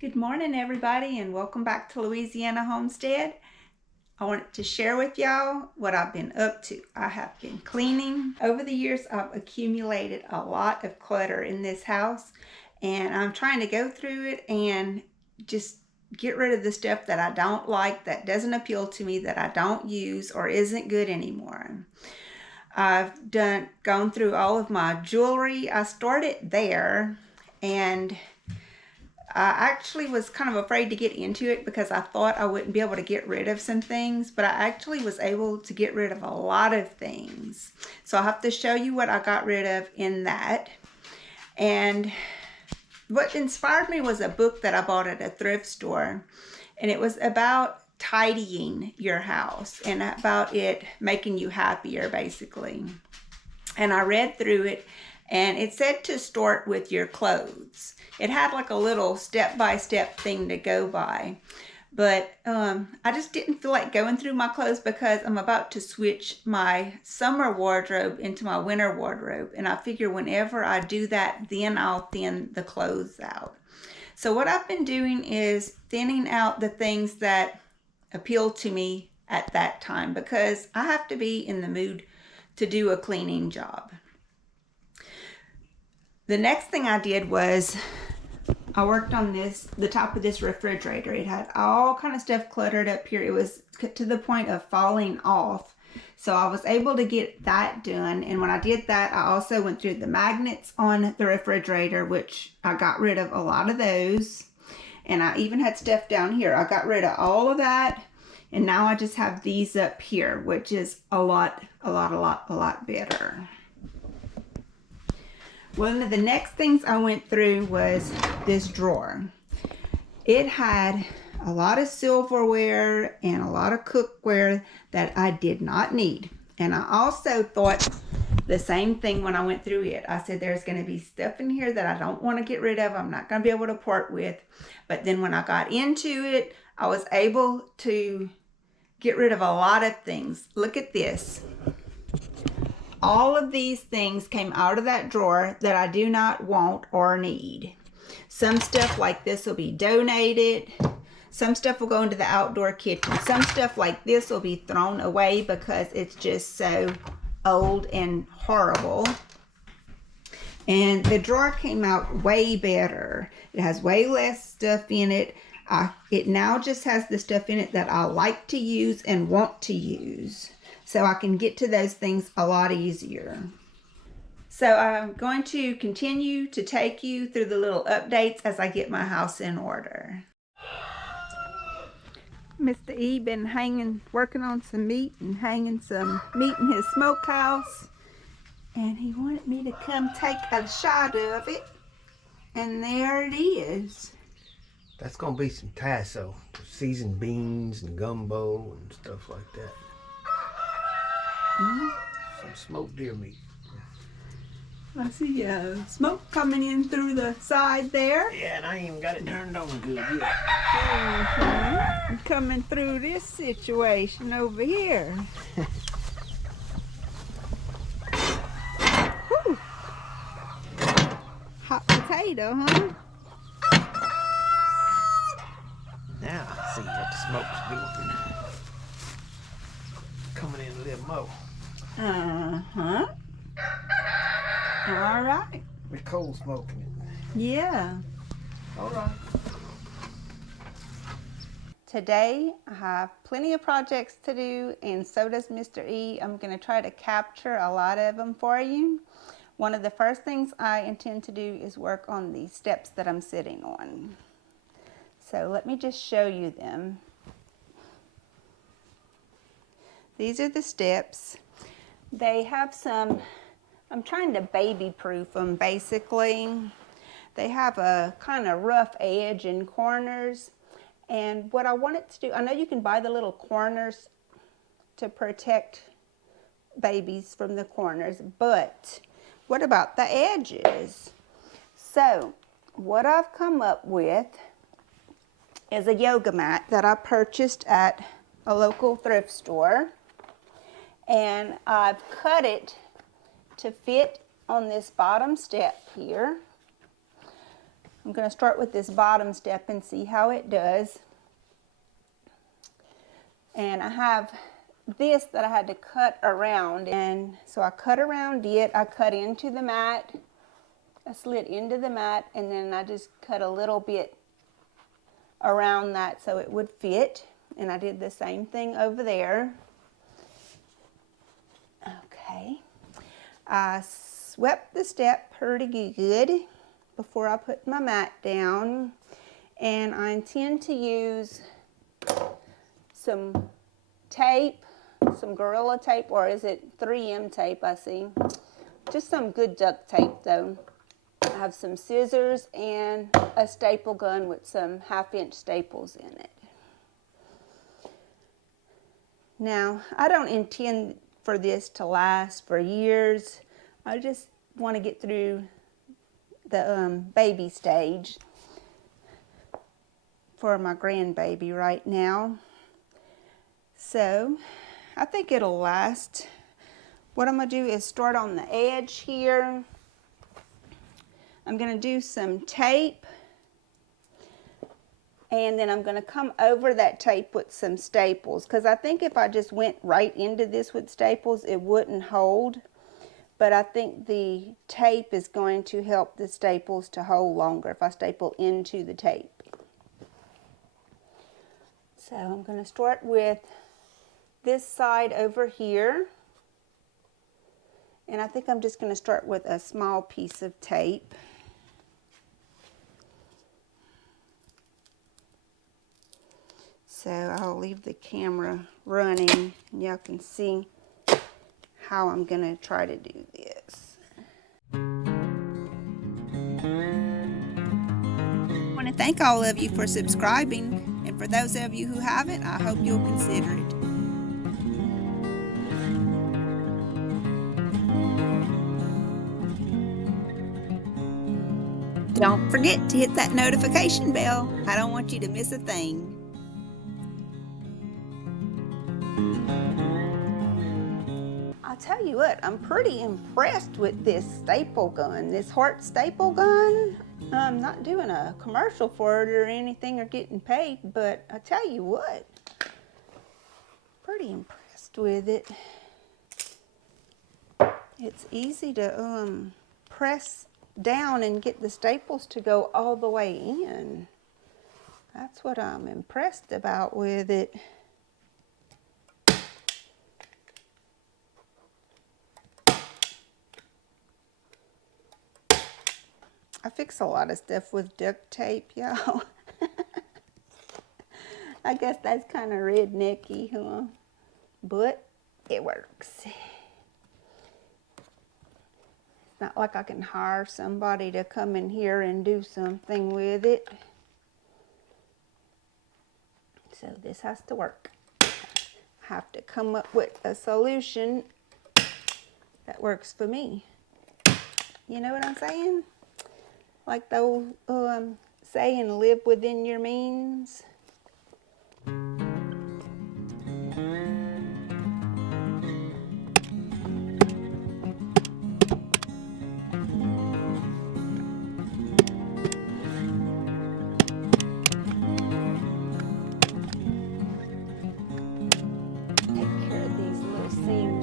Good morning, everybody, and welcome back to Louisiana Homestead. I wanted to share with y'all what I've been up to. I have been cleaning. Over the years, I've accumulated a lot of clutter in this house, and I'm trying to go through it and just get rid of the stuff that I don't like, that doesn't appeal to me, that I don't use or isn't good anymore. I've gone through all of my jewelry. I started there, and I actually was kind of afraid to get into it because I thought I wouldn't be able to get rid of some things, but I actually was able to get rid of a lot of things. So I'll have to show you what I got rid of in that. And what inspired me was a book that I bought at a thrift store, and it was about tidying your house and about it making you happier, basically. And I read through it, and it said to start with your clothes. It had like a little step-by-step thing to go by. But I just didn't feel like going through my clothes because I'm about to switch my summer wardrobe into my winter wardrobe. And I figure whenever I do that, then I'll thin the clothes out. So what I've been doing is thinning out the things that appeal to me at that time because I have to be in the mood to do a cleaning job. The next thing I did was I worked on the top of this refrigerator. It had all kind of stuff cluttered up here. It was to the point of falling off. So I was able to get that done. And when I did that, I also went through the magnets on the refrigerator, which I got rid of a lot of those. And I even had stuff down here. I got rid of all of that. And now I just have these up here, which is a lot better. One of the next things I went through was this drawer. It had a lot of silverware and a lot of cookware that I did not need. And I also thought the same thing when I went through it. I said there's going to be stuff in here that I don't want to get rid of. I'm not going to be able to part with. But then when I got into it, I was able to get rid of a lot of things. Look at this. All of these things came out of that drawer that I do not want or need. Some stuff like this will be donated. Some stuff will go into the outdoor kitchen. Some stuff like this will be thrown away because it's just so old and horrible. And the drawer came out way better. It has way less stuff in it. It now just has the stuff in it that I like to use and want to use. So I can get to those things a lot easier. So I'm going to continue to take you through the little updates as I get my house in order. Mr. E been working on some meat and hanging some meat in his smokehouse. And he wanted me to come take a shot of it. And there it is. That's gonna be some tasso, seasoned beans and gumbo and stuff like that. Some smoked deer meat. I see smoke coming in through the side there. Yeah, and I ain't even got it turned on good yet. Coming through this situation over here. Whew. Hot potato, huh? Now I see what the smoke's doing. Coming in a little more. Uh-huh. All right. We're cold smoking it. Yeah. All right. Today I have plenty of projects to do, and so does Mr. E. I'm going to try to capture a lot of them for you. One of the first things I intend to do is work on the steps that I'm sitting on. So let me just show you them. These are the steps. They have some, I'm trying to baby-proof them basically. They have a kind of rough edge and corners. And what I wanted to do, I know you can buy the little corners to protect babies from the corners, but what about the edges? So what I've come up with is a yoga mat that I purchased at a local thrift store. And I've cut it to fit on this bottom step here. I'm going to start with this bottom step and see how it does. And I have this that I had to cut around, and so I cut around it. I cut into the mat, I slid into the mat, and then I just cut a little bit around that so it would fit, and I did the same thing over there. Okay, I swept the step pretty good before I put my mat down, and I intend to use some tape, some Gorilla tape, or is it 3M tape? I see. Just some good duct tape though. I have some scissors and a staple gun with some 1/2-inch staples in it. Now, I don't intend for this to last for years. I just want to get through the baby stage for my grandbaby right now. So, I think it'll last. What I'm going to do is start on the edge here. I'm going to do some tape, and then I'm going to come over that tape with some staples, because I think if I just went right into this with staples, it wouldn't hold. But I think the tape is going to help the staples to hold longer if I staple into the tape. So I'm going to start with this side over here, and I think I'm just going to start with a small piece of tape. So I'll leave the camera running and y'all can see how I'm going to try to do this. I want to thank all of you for subscribing, and for those of you who haven't, I hope you'll consider it. Don't forget to hit that notification bell. I don't want you to miss a thing. I'll tell you what, I'm pretty impressed with this staple gun, this Heart staple gun. I'm not doing a commercial for it or anything or getting paid, but I tell you what, pretty impressed with it. It's easy to press down and get the staples to go all the way in. That's what I'm impressed about with it. I fix a lot of stuff with duct tape, y'all. I guess that's kind of rednecky, huh? But it works. Not like I can hire somebody to come in here and do something with it. So this has to work. I have to come up with a solution that works for me. You know what I'm saying? Like the old saying, live within your means.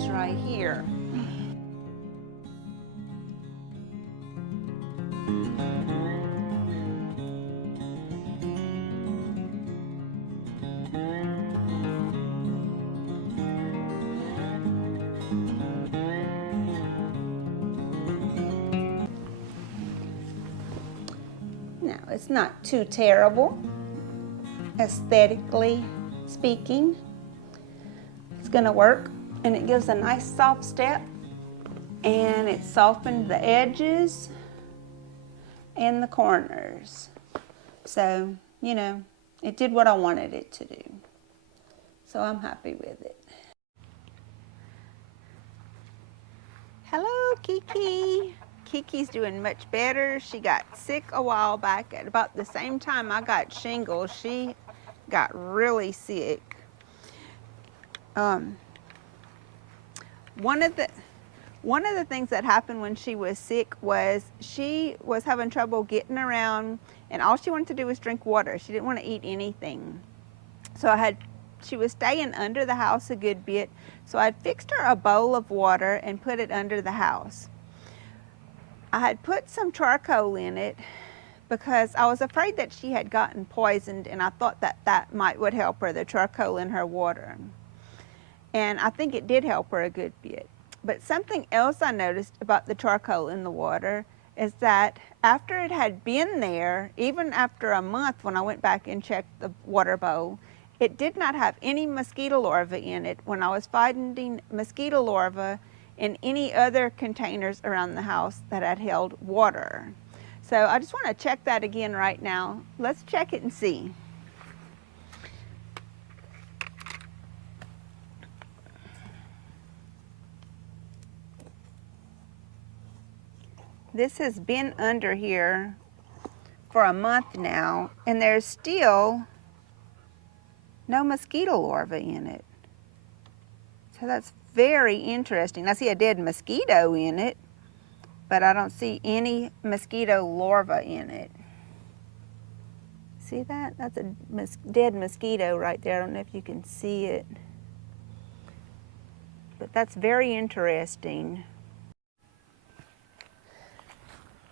Right here. Now, it's not too terrible, aesthetically speaking. It's going to work. And it gives a nice soft step, and it softened the edges and the corners. So, you know, it did what I wanted it to do. So I'm happy with it. Hello, Kiki. Kiki's doing much better. She got sick a while back at about the same time I got shingles. She got really One One of the things that happened when she was sick was she was having trouble getting around, and all she wanted to do was drink water. She didn't want to eat anything. So she was staying under the house a good bit, so I fixed her a bowl of water and put it under the house. I had put some charcoal in it because I was afraid that she had gotten poisoned, and I thought that would help her, the charcoal in her water. And I think it did help her a good bit. But something else I noticed about the charcoal in the water is that after it had been there, even after a month when I went back and checked the water bowl, it did not have any mosquito larvae in it when I was finding mosquito larvae in any other containers around the house that had held water. So I just want to check that again right now. Let's check it and see. This has been under here for a month now, and there's still no mosquito larvae in it. So that's very interesting. I see a dead mosquito in it, but I don't see any mosquito larvae in it. See that? That's a dead mosquito right there. I don't know if you can see it, but that's very interesting.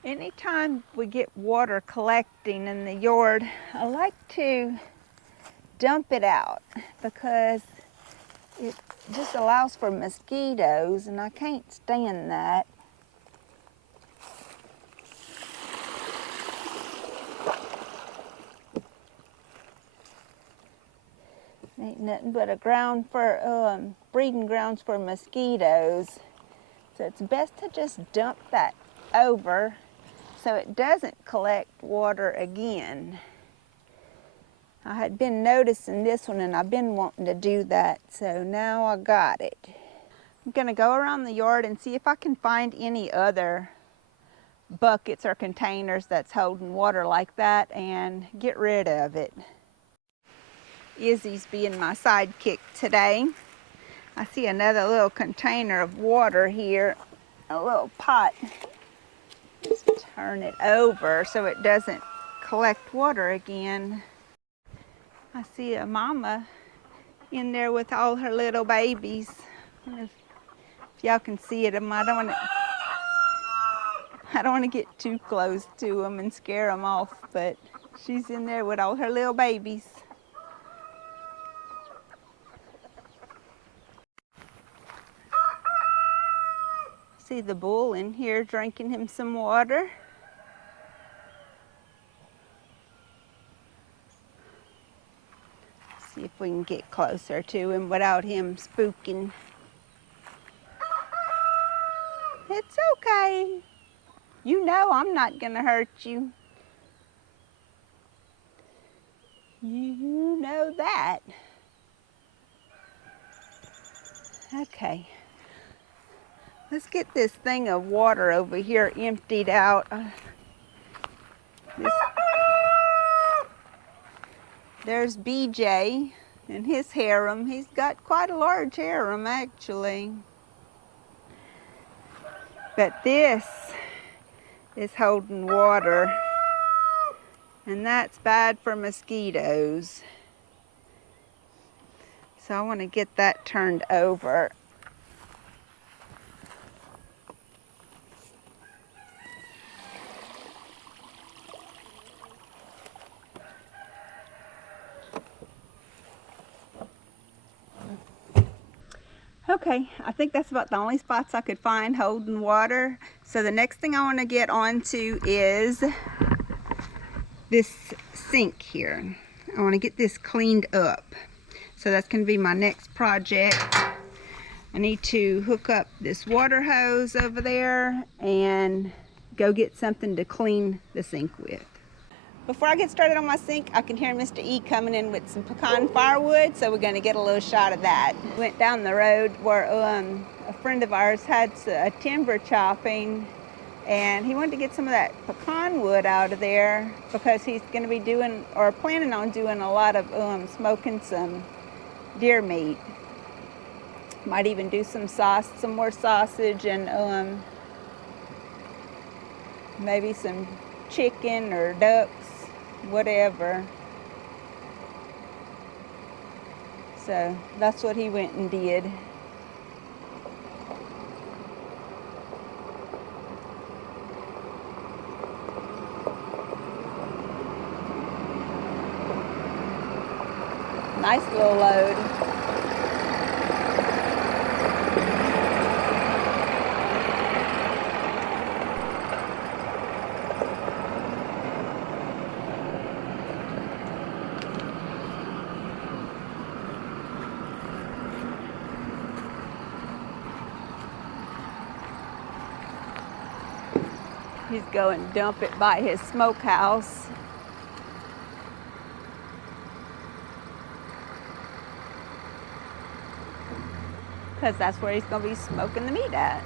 Anytime we get water collecting in the yard, I like to dump it out because it just allows for mosquitoes, and I can't stand that. Ain't nothing but a ground for breeding grounds for mosquitoes. So it's best to just dump that over so it doesn't collect water again. I had been noticing this one, and I've been wanting to do that, so now I got it. I'm gonna go around the yard and see if I can find any other buckets or containers that's holding water like that and get rid of it. Izzy's being my sidekick today. I see another little container of water here, a little pot. Just turn it over so it doesn't collect water again. I see a mama in there with all her little babies. I don't know if y'all can see it. I don't want to get too close to them and scare them off, but she's in there with all her little babies. See the bull in here drinking him some water. See if we can get closer to him without him spooking. It's okay. You know I'm not gonna hurt you. You know that. Okay. Let's get this thing of water over here emptied out. There's BJ and his harem. He's got quite a large harem, actually. But this is holding water, and that's bad for mosquitoes. So I want to get that turned over. Okay, I think that's about the only spots I could find holding water. So the next thing I want to get onto is this sink here. I want to get this cleaned up. So that's going to be my next project. I need to hook up this water hose over there and go get something to clean the sink with. Before I get started on my sink, I can hear Mr. E coming in with some pecan firewood, so we're going to get a little shot of that. Went down the road where a friend of ours had a timber chopping, and he wanted to get some of that pecan wood out of there because he's going to be doing, or planning on doing, a lot of smoking some deer meat. Might even do some more sausage, and maybe some chicken or ducks, whatever. So that's what he went and did. Nice little load. He's going to dump it by his smokehouse. Because that's where he's going to be smoking the meat at.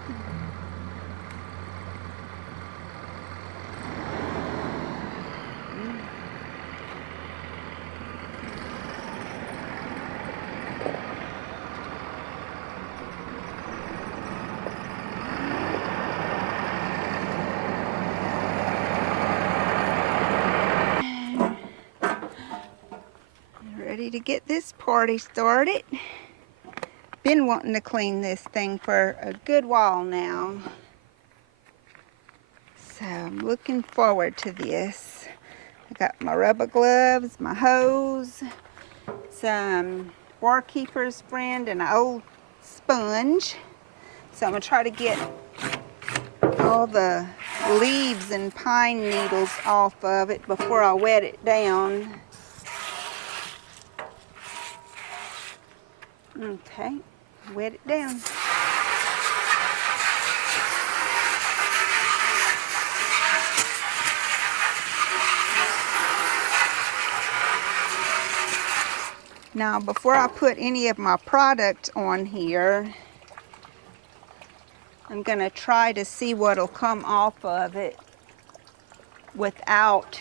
Ready to get this party started. Been wanting to clean this thing for a good while now. So I'm looking forward to this. I got my rubber gloves, my hose, some Barkeeper's Friend, and an old sponge. So I'm gonna try to get all the leaves and pine needles off of it before I wet it down. Okay, wet it down. Now, before I put any of my product on here, I'm gonna try to see what'll come off of it without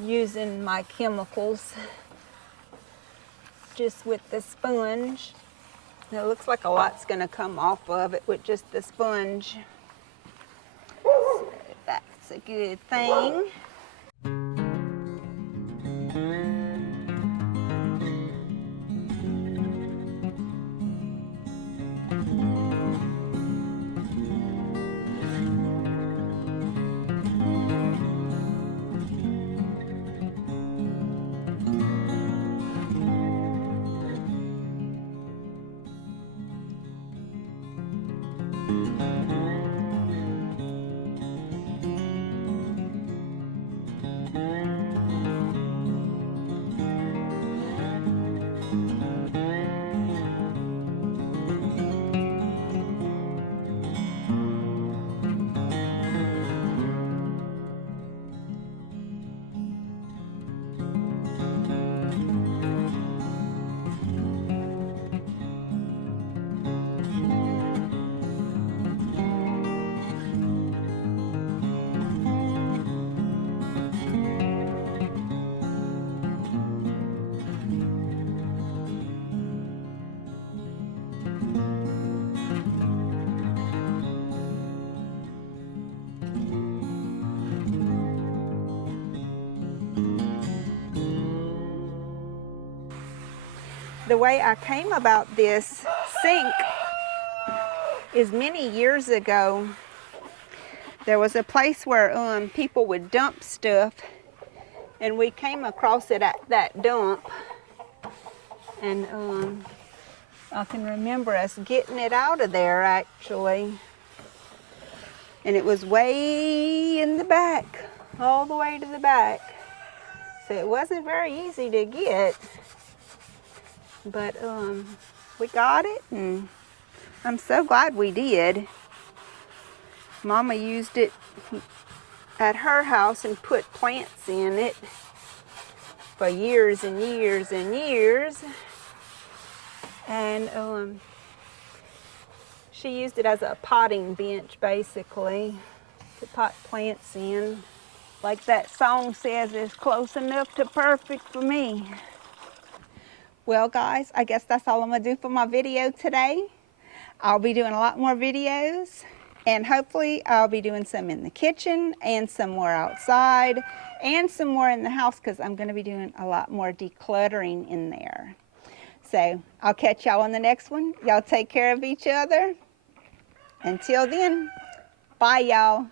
using my chemicals. Just with the sponge. It looks like a lot's gonna come off of it with just the sponge. So that's a good thing. The way I came about this sink is many years ago. There was a place where people would dump stuff, and we came across it at that dump. And I can remember us getting it out of there, actually. And it was way in the back, all the way to the back. So it wasn't very easy to get. But we got it, and I'm so glad we did. Mama used it at her house and put plants in it for years and years and years. And she used it as a potting bench, basically, to pot plants in. Like that song says, it's close enough to perfect for me. Well, guys, I guess that's all I'm going to do for my video today. I'll be doing a lot more videos, and hopefully I'll be doing some in the kitchen and some more outside and some more in the house, because I'm going to be doing a lot more decluttering in there. So I'll catch y'all on the next one. Y'all take care of each other. Until then, bye y'all.